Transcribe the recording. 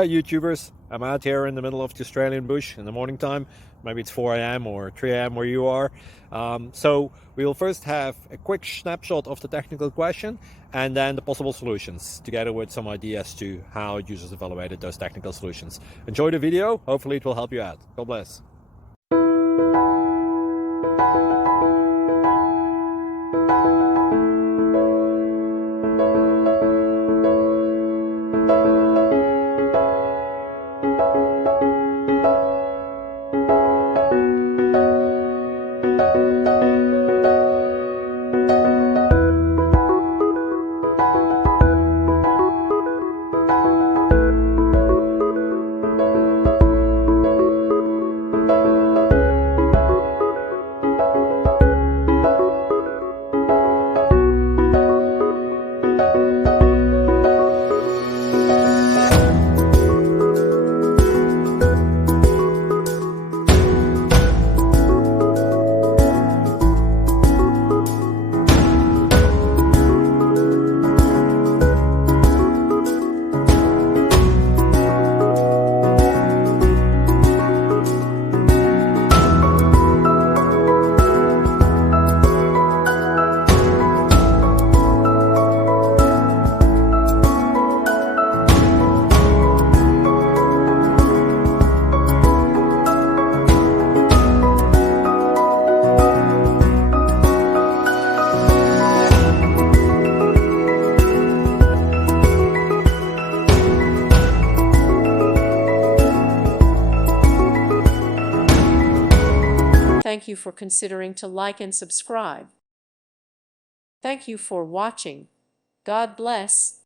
Hi YouTubers, I'm out here in the middle of the Australian bush in the morning time. Maybe it's 4 a.m. or 3 a.m. where you are. So we will first have a quick snapshot of the technical question and then the possible solutions, together with some ideas to how users evaluated those technical solutions. Enjoy the video, hopefully it will help you out. God bless. Thank you for considering to like and subscribe. Thank you for watching. God bless.